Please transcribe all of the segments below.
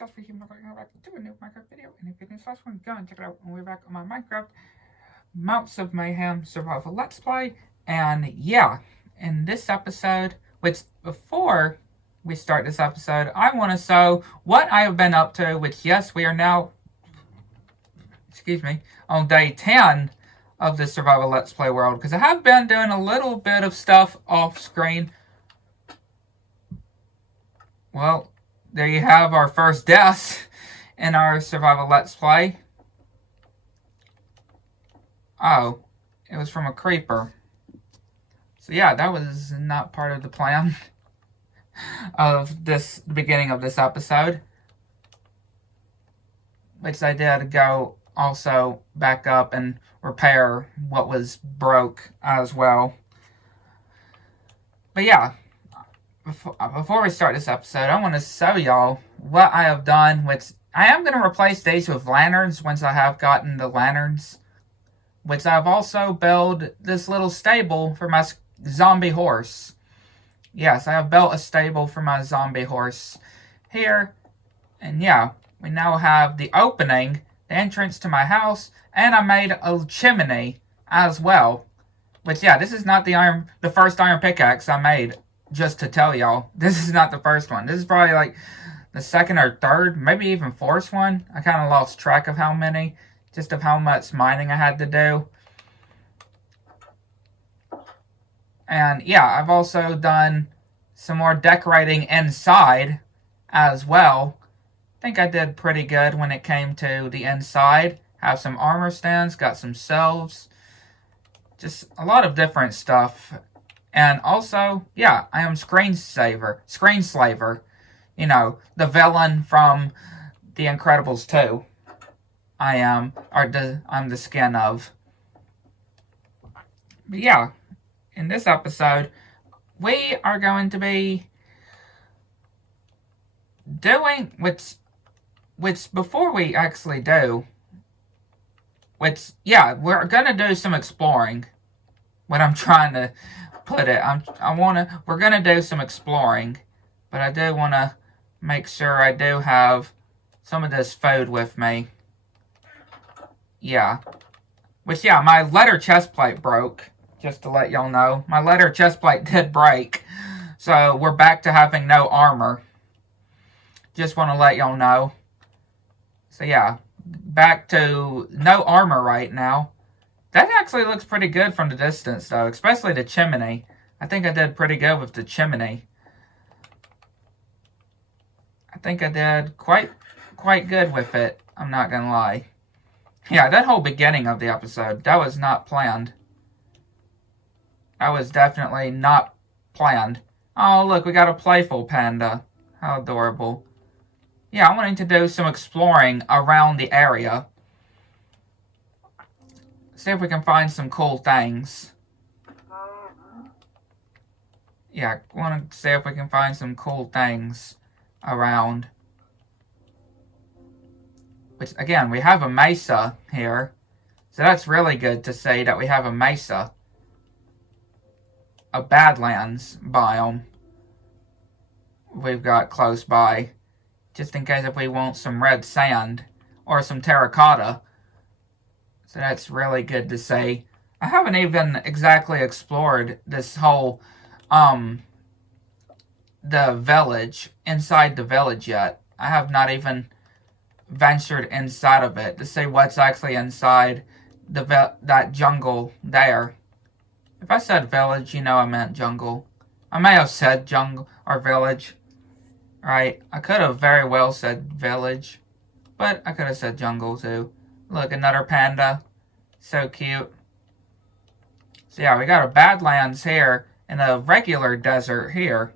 just for human going back to a new Minecraft video. And if you didn't last one, go and check it out. And we're back on my Minecraft Mounts of Mayhem Survival Let's Play. And yeah, in this episode, which before we start this episode, I want to show what I have been up to, which yes, we are now, on day 10 of the Survival Let's Play world. Because I have been doing a little bit of stuff off screen. Well, there you have our first death in our Survival Let's Play. Oh, it was from a creeper. So yeah, that was not part of the plan of the beginning of this episode. Which I did go also back up and repair what was broke as well. But yeah. Before we start this episode, I want to show y'all what I have done. Which I am going to replace these with lanterns once I have gotten the lanterns. Which I've also built this little stable for my zombie horse. Yes, I have built a stable for my zombie horse here. And yeah, we now have the opening, the entrance to my house. And I made a chimney as well. Which yeah, this is not the first iron pickaxe I made. Just to tell y'all, this is not the first one. This is probably like the second or third, maybe even fourth one. I kind of lost track of how many, just of how much mining I had to do. And yeah, I've also done some more decorating inside as well. I think I did pretty good when it came to the inside. Have some armor stands, got some shelves. Just a lot of different stuff. And also, yeah, I am Screenslaver. You know, the villain from The Incredibles 2. I'm the skin of. But yeah, in this episode, we are going to be doing, which before we actually do, we're going to do some exploring. What I'm trying to put it, we're gonna do some exploring, but I do want to make sure I do have some of this food with me. Yeah, which yeah, my leather chest plate broke. Just to let y'all know, my leather chest plate did break, so we're back to having no armor. Just want to let y'all know. So yeah, back to no armor right now. That actually looks pretty good from the distance, though, especially the chimney. I think I did pretty good with the chimney. I think I did quite good with it, I'm not gonna lie. Yeah, that whole beginning of the episode, that was not planned. That was definitely not planned. Oh, look, we got a playful panda. How adorable. Yeah, I'm wanting to do some exploring around the area. See if we can find some cool things. Yeah, I want to see if we can find some cool things around. Which, again, we have a mesa here. So that's really good to see that we have a mesa. A Badlands biome. We've got close by. Just in case if we want some red sand. Or some terracotta. So that's really good to see. I haven't even exactly explored this whole, the village, inside the village yet. I have not even ventured inside of it to see what's actually inside that jungle there. If I said village, you know I meant jungle. I may have said jungle or village. Right? I could have very well said village. But I could have said jungle too. Look, another panda. So cute. So yeah, we got a Badlands here and a regular desert here.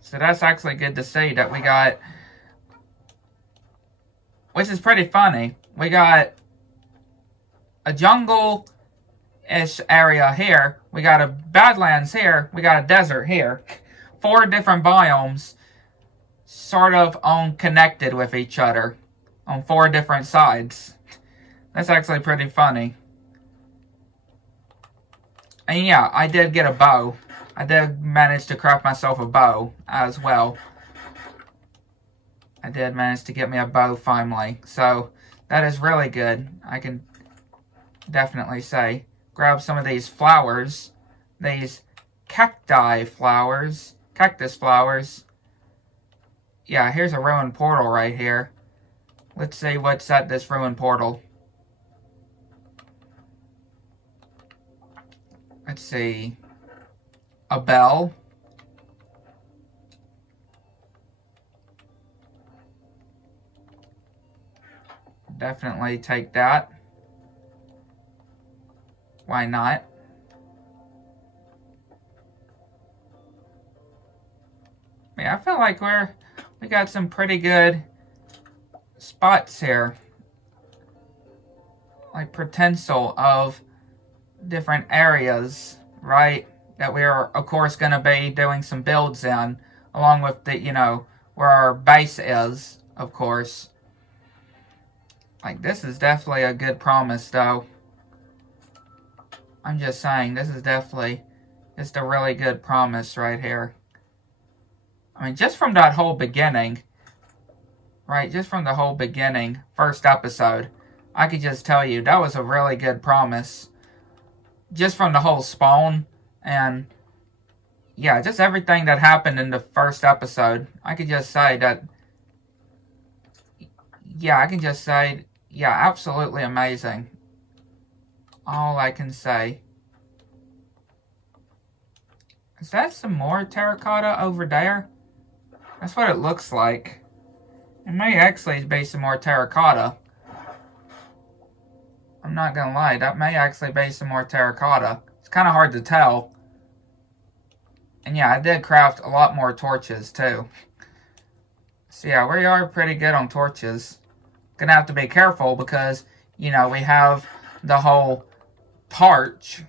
So that's actually good to see that we got, which is pretty funny. We got a jungle-ish area here. We got a Badlands here. We got a desert here. 4 different biomes sort of connected with each other on 4 different sides. That's actually pretty funny. And yeah, I did get a bow. I did manage to craft myself a bow as well. I did manage to get me a bow finally. So that is really good. I can definitely say. Grab some of these flowers. These cactus flowers. Yeah, here's a ruined portal right here. Let's see what's at this ruined portal. Let's see. A bell. Definitely take that. Why not? Yeah, I feel like we got some pretty good spots here. Like potential of different areas, right? That we are, of course, going to be doing some builds in, along with the, where our base is, of course. Like, this is definitely a good promise, though. I'm just saying, this is definitely just a really good promise right here. I mean, just from that whole beginning, right? Just from the whole beginning, first episode, I could just tell you that was a really good promise. Just from the whole spawn and, yeah, just everything that happened in the first episode, I could just say that, yeah, I can just say, yeah, absolutely amazing. All I can say. Is that some more terracotta over there? That's what it looks like. It may actually be some more terracotta. I'm not gonna lie, that may actually be some more terracotta. It's kind of hard to tell. And yeah, I did craft a lot more torches too. So yeah, we are pretty good on torches. Gonna have to be careful because, we have the whole parch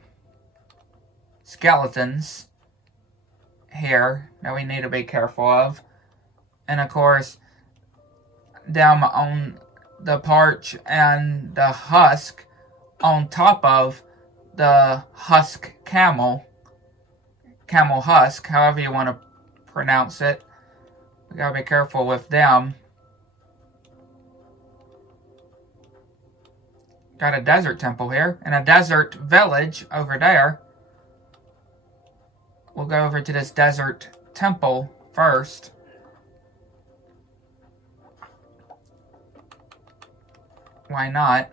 skeletons here that we need to be careful of. And of course, down on the parch and the husk on top of the husk camel husk, however you want to pronounce it. We gotta be careful with them. Got a desert temple here and a desert village over there. We'll go over to this desert temple first. Why not?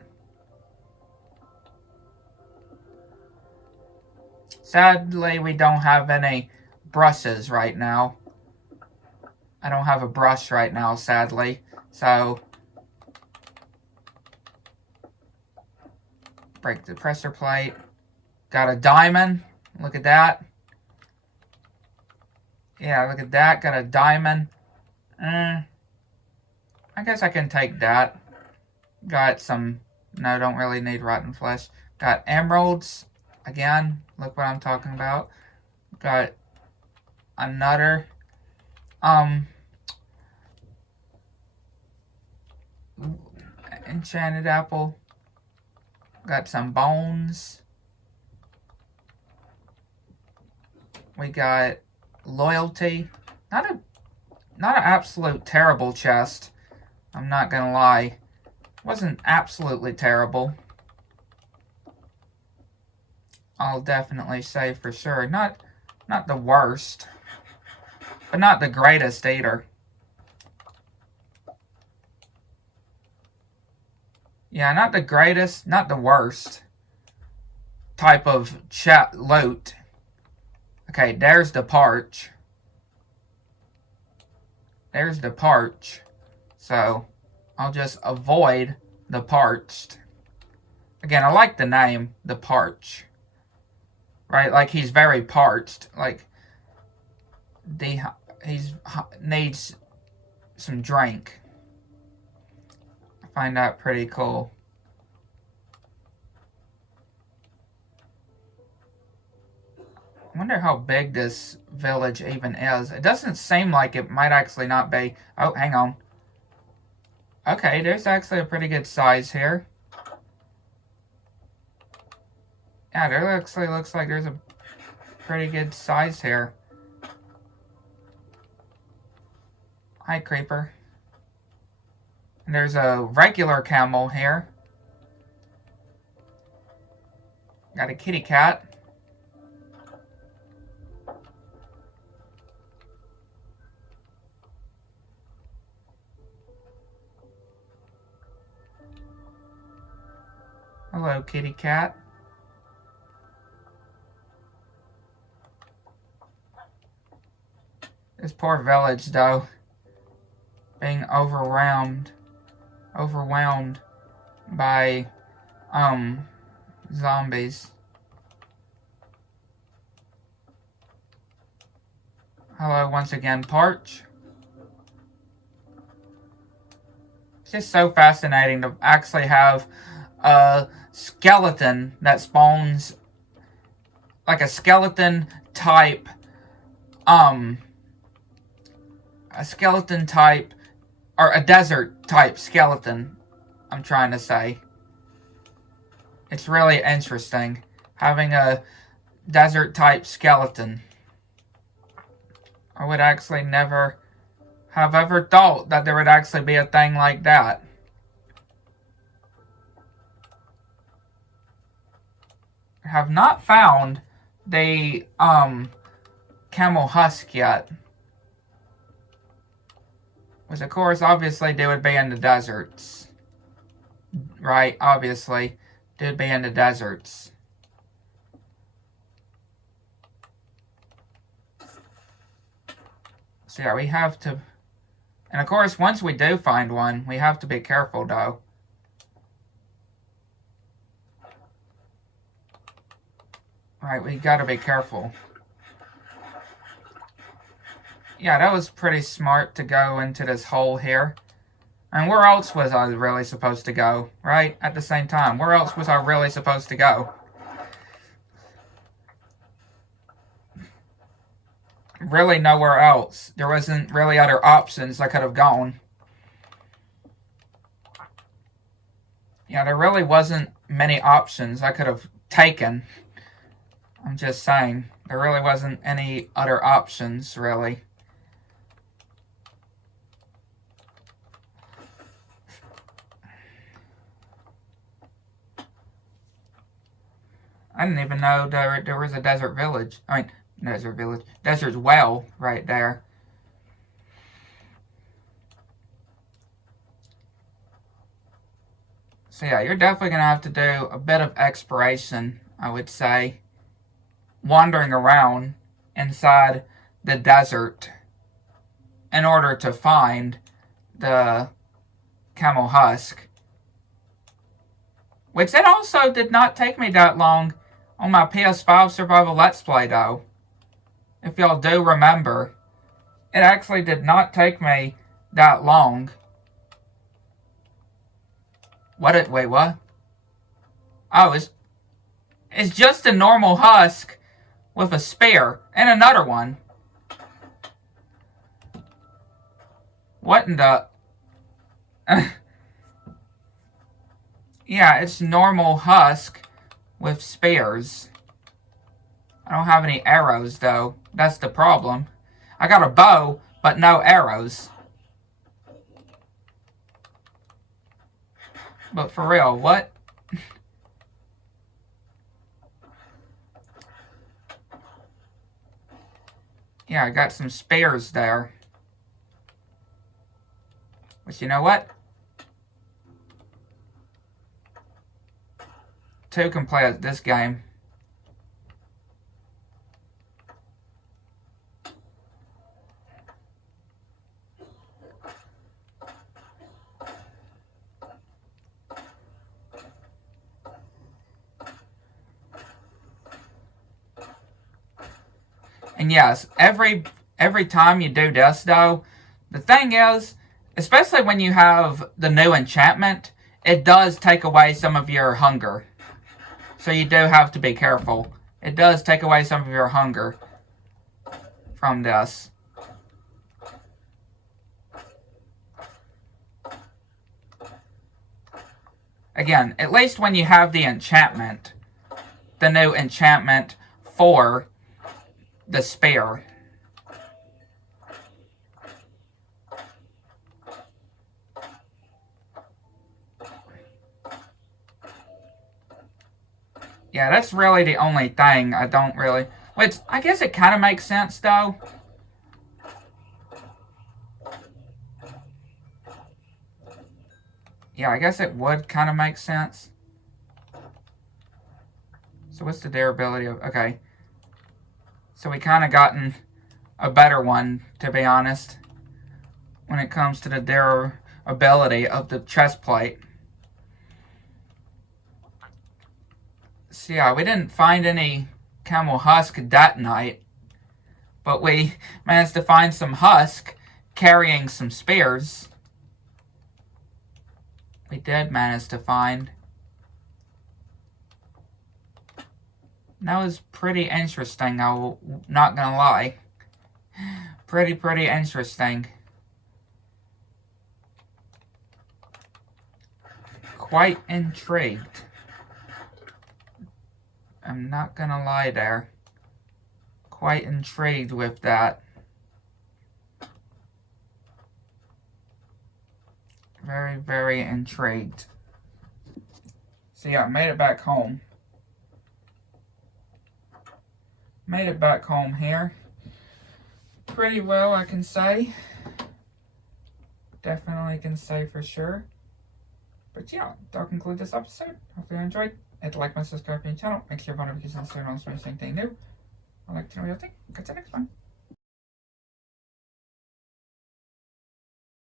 Sadly, we don't have any brushes right now. I don't have a brush right now, sadly. So, break the pressure plate. Got a diamond. Look at that. Yeah, look at that. Got a diamond. I guess I can take that. Got some... No, don't really need rotten flesh. Got emeralds. Again, look what I'm talking about. Got another... enchanted apple. Got some bones. We got loyalty. Not an absolute terrible chest. I'm not gonna lie. Wasn't absolutely terrible. I'll definitely say for sure. Not the worst. But not the greatest either. Yeah, not the greatest, not the worst type of loot. Okay, there's the parch. There's the parch. So, I'll just avoid the parched. Again, I like the name, the parch. Right? Like, he's very parched. Like, he needs some drink. I find that pretty cool. I wonder how big this village even is. It doesn't seem like it might actually not be. Oh, hang on. Okay, there's actually a pretty good size here. Yeah, there actually looks like there's a pretty good size here. Hi, creeper. There's a regular camel here. Got a kitty cat. Hello, kitty cat. This poor village, though, being overwhelmed by, zombies. Hello once again, Parch. It's just so fascinating to actually have a skeleton that spawns, like a skeleton type, or a desert type skeleton, I'm trying to say. It's really interesting having a desert type skeleton. I would actually never have ever thought that there would actually be a thing like that. I have not found the camel husk yet. Which of course obviously they would be in the deserts. Right, obviously. They would be in the deserts. So yeah, we have to... And of course, once we do find one, we have to be careful, though. Right, we gotta be careful. Yeah, that was pretty smart to go into this hole here. And where else was I really supposed to go, right? At the same time, where else was I really supposed to go? Really nowhere else. There wasn't really other options I could have gone. Yeah, there really wasn't many options I could have taken. I'm just saying. There really wasn't any other options, really. I didn't even know there was a desert village. I mean, Desert well right there. So yeah, you're definitely going to have to do a bit of exploration, I would say. Wandering around inside the desert in order to find the camel husk. Which it also did not take me that long on my PS5 Survival Let's Play, though. If y'all do remember, it actually did not take me that long. Wait, what? Oh, it's just a normal husk with a spear and another one. What in the... Yeah, it's normal husk with spears. I don't have any arrows, though. That's the problem. I got a bow, but no arrows. But for real, what? Yeah, I got some spares there. But you know what? Two can play at this game. And yes, every time you do this, though, the thing is, especially when you have the new enchantment, it does take away some of your hunger. So you do have to be careful. It does take away some of your hunger from this. Again, at least when you have the enchantment, the new enchantment for the spear. Yeah, that's really the only thing I don't really... Which, I guess it kind of makes sense, though. Yeah, I guess it would kind of make sense. So what's the durability of... Okay. So we kind of gotten a better one, to be honest, when it comes to the durability of the chest plate. So yeah, we didn't find any camel husk that night, but we managed to find some husk carrying some spears. We did manage to find. That was pretty interesting, I'm not gonna lie. Pretty interesting. Quite intrigued. I'm not gonna lie there. Quite intrigued with that. Very intrigued. So yeah, I made it back home. Made it back home here. Pretty well, I can say. Definitely can say for sure. But yeah, that'll conclude this episode. Hopefully you enjoyed. Hit like and subscribe to my channel. Make sure you notifications on so you don't miss anything new. I'd like to know what you think. Catch you next time.